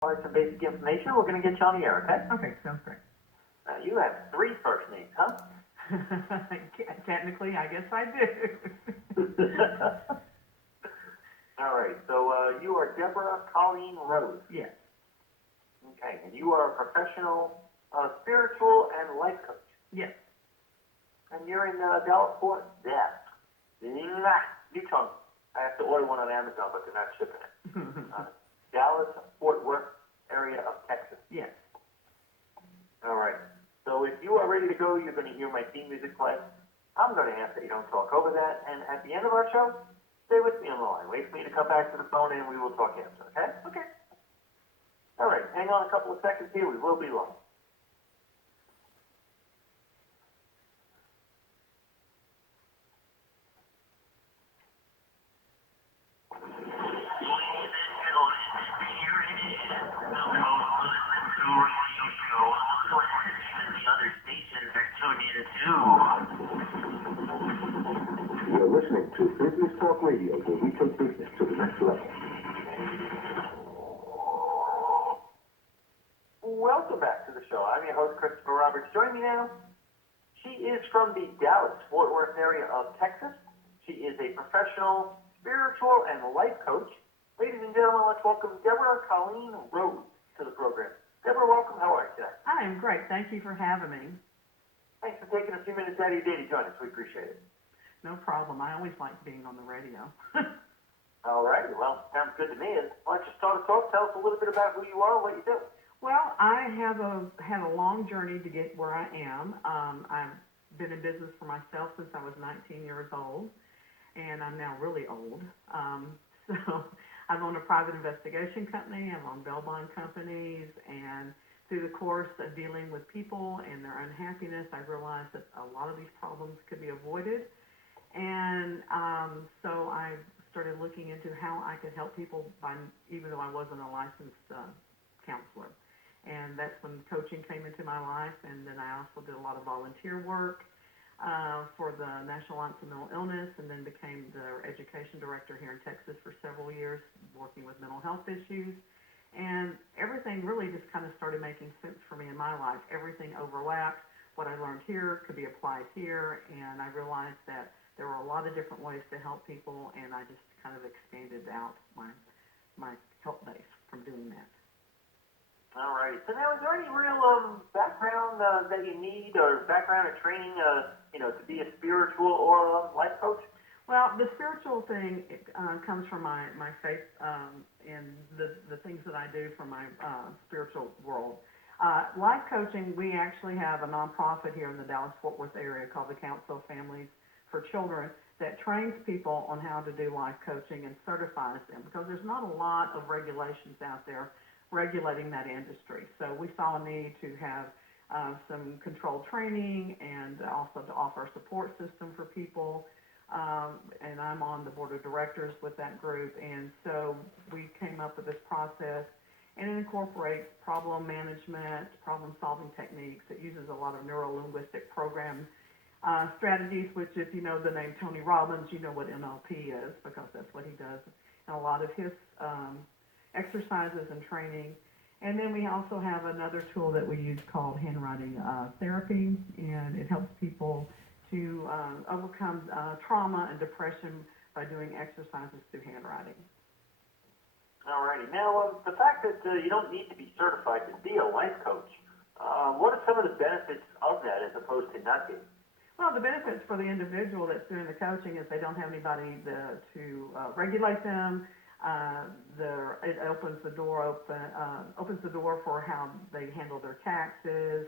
Some basic information. We're going to get you on the air, okay? Okay, sounds great. You have three first names, huh? Technically, I guess I do. All right. So you are Deborah Colleen Rose. Yes, Okay. And you are a professional spiritual and life coach. yes. And you're in Dallas, Fort New tongue. I have to order one on Amazon, but they're not shipping it. Dallas, Fort Worth area of Texas. Yes. All right. So if you are ready to go, you're going to hear my theme music play. I'm going to ask that you don't talk over that. And at the end of our show, stay with me on the line. Wait for me to come back to the phone and we will talk answer, okay? Okay. All right. Hang on a couple of seconds here. We will be live. You're listening to Business Talk Radio, where we take business to the next level. Welcome back to the show. I'm your host, Christopher Roberts. Join me now. She is from the Dallas, Fort Worth area of Texas. She is a professional, spiritual, and life coach. Ladies and gentlemen, let's welcome Deborah Colleen Rose to the program. Deborah, welcome. How are you today? I am great. Thank you for having me. Thanks for taking a few minutes out of your day to join us. We appreciate it. No problem. I always like being on the radio. All right. Well, sounds good to me. And why don't you start us off? Tell us a little bit about who you are and what you do. Well, I have had a long journey to get where I am. I've been in business for myself since I was 19 years old, and I'm now really old. So I've owned a private investigation company. I've owned bail bond companies, and through the course of dealing with people and their unhappiness, I realized that a lot of these problems could be avoided. And so I started looking into how I could help people, even though I wasn't a licensed counselor. And that's when coaching came into my life. And then I also did a lot of volunteer work for the National Alliance of Mental Illness, and then became the education director here in Texas for several years, working with mental health issues. And everything really just kind of started making sense for me in my life. Everything overlapped. What I learned here could be applied here, and I realized that there were a lot of different ways to help people, and I just kind of expanded out my help base from doing that. All right. So now, is there any real background that you need, or background or training, to be a spiritual or life coach? Well, the spiritual thing comes from my faith and the things that I do for my spiritual world. Life coaching, we actually have a nonprofit here in the Dallas-Fort Worth area called the Council of Families for Children that trains people on how to do life coaching and certifies them, because there's not a lot of regulations out there regulating that industry. So we saw a need to have some controlled training and also to offer a support system for people. And I'm on the board of directors with that group. And so we came up with this process, and it incorporates problem management, problem-solving techniques. It uses a lot of neuro-linguistic program strategies, which if you know the name Tony Robbins, you know what NLP is, because that's what he does in a lot of his exercises and training. And then we also have another tool that we use called handwriting therapy, and it helps people to overcome trauma and depression by doing exercises through handwriting. All righty. Now, the fact that you don't need to be certified to be a life coach, what are some of the benefits of that as opposed to not being? Well, the benefits for the individual that's doing the coaching is they don't have anybody to regulate them. It opens the door for how they handle their taxes.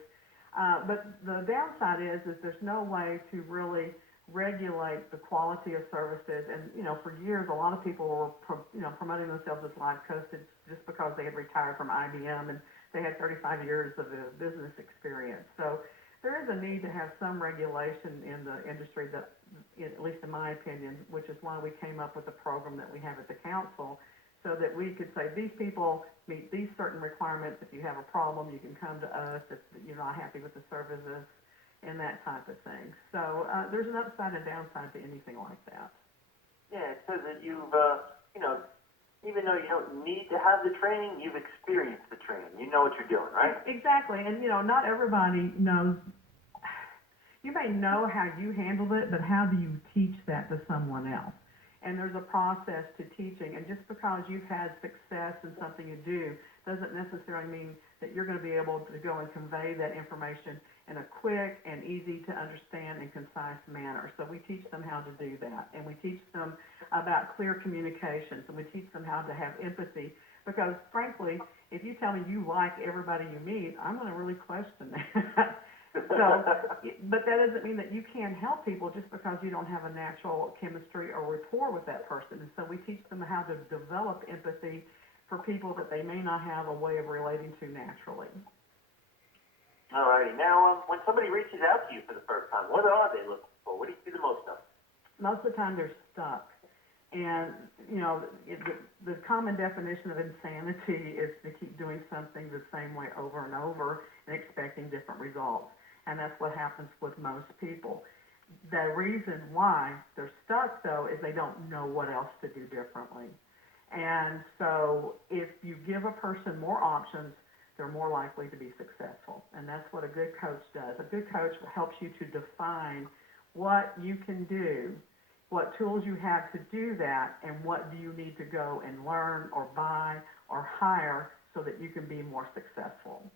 But the downside is there's no way to really regulate the quality of services. And for years, a lot of people were promoting themselves as life coaches just because they had retired from IBM and they had 35 years of business experience. So there is a need to have some regulation in the industry, that, at least in my opinion, which is why we came up with the program that we have at the council, so that we could say these people meet these certain requirements. If you have a problem, you can come to us. If you're not happy with the services and that type of thing. So there's an upside and downside to anything like that. Yeah, it says that you've, even though you don't need to have the training, you've experienced the training. You know what you're doing, right? Exactly, and not everybody knows. You may know how you handled it, but how do you teach that to someone else? And there's a process to teaching, and just because you've had success in something you do doesn't necessarily mean that you're going to be able to go and convey that information in a quick and easy to understand and concise manner. So we teach them how to do that, and we teach them about clear communications, and we teach them how to have empathy, because frankly, if you tell me you like everybody you meet, I'm going to really question that. So, but that doesn't mean that you can't help people just because you don't have a natural chemistry or rapport with that person. And so we teach them how to develop empathy for people that they may not have a way of relating to naturally. All righty. Now, when somebody reaches out to you for the first time, what are they looking for? What do you see the most of? Most of the time they're stuck. And, the common definition of insanity is to keep doing something the same way over and over and expecting different results. And that's what happens with most people. The reason why they're stuck, though, is they don't know what else to do differently. And so if you give a person more options, they're more likely to be successful. And that's what a good coach does. A good coach helps you to define what you can do, what tools you have to do that, and what do you need to go and learn or buy or hire so that you can be more successful.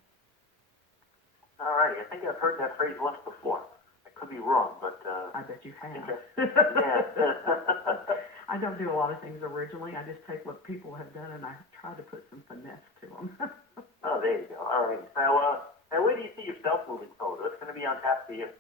All righty. I think I've heard that phrase once before. I could be wrong, but I bet you have. yeah. I don't do a lot of things originally. I just take what people have done and I try to put some finesse to them. Oh, there you go. All right. Now, where do you see yourself moving forward? What's going to be on tap for you?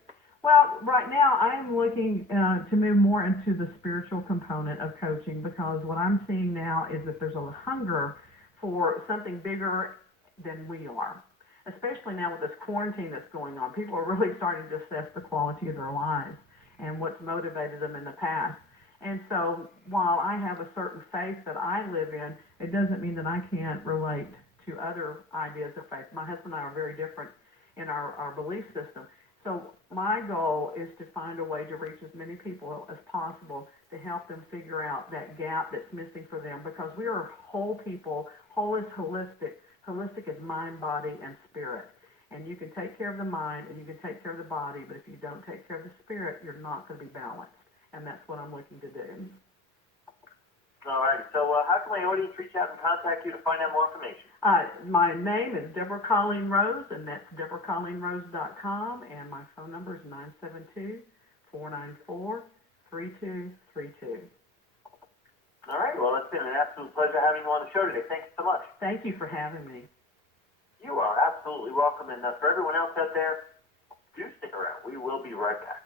Well, right now I'm looking to move more into the spiritual component of coaching, because what I'm seeing now is that there's a hunger for something bigger than we are. Especially now with this quarantine that's going on, people are really starting to assess the quality of their lives and what's motivated them in the past. And so while I have a certain faith that I live in, it doesn't mean that I can't relate to other ideas of faith. My husband and I are very different in our belief system. So my goal is to find a way to reach as many people as possible to help them figure out that gap that's missing for them, because we are whole people. Whole is holistic. Holistic is mind, body, and spirit. And you can take care of the mind and you can take care of the body, but if you don't take care of the spirit, you're not going to be balanced. And that's what I'm looking to do. All right. So how can my audience reach out and contact you to find out more information? My name is Deborah Colleen Rose, and that's DeborahColleenRose.com, and my phone number is 972-494-3232. All right. Well, it's been an absolute pleasure having you on the show today. Thank you so much. Thank you for having me. You are absolutely welcome. And for everyone else out there, do stick around. We will be right back.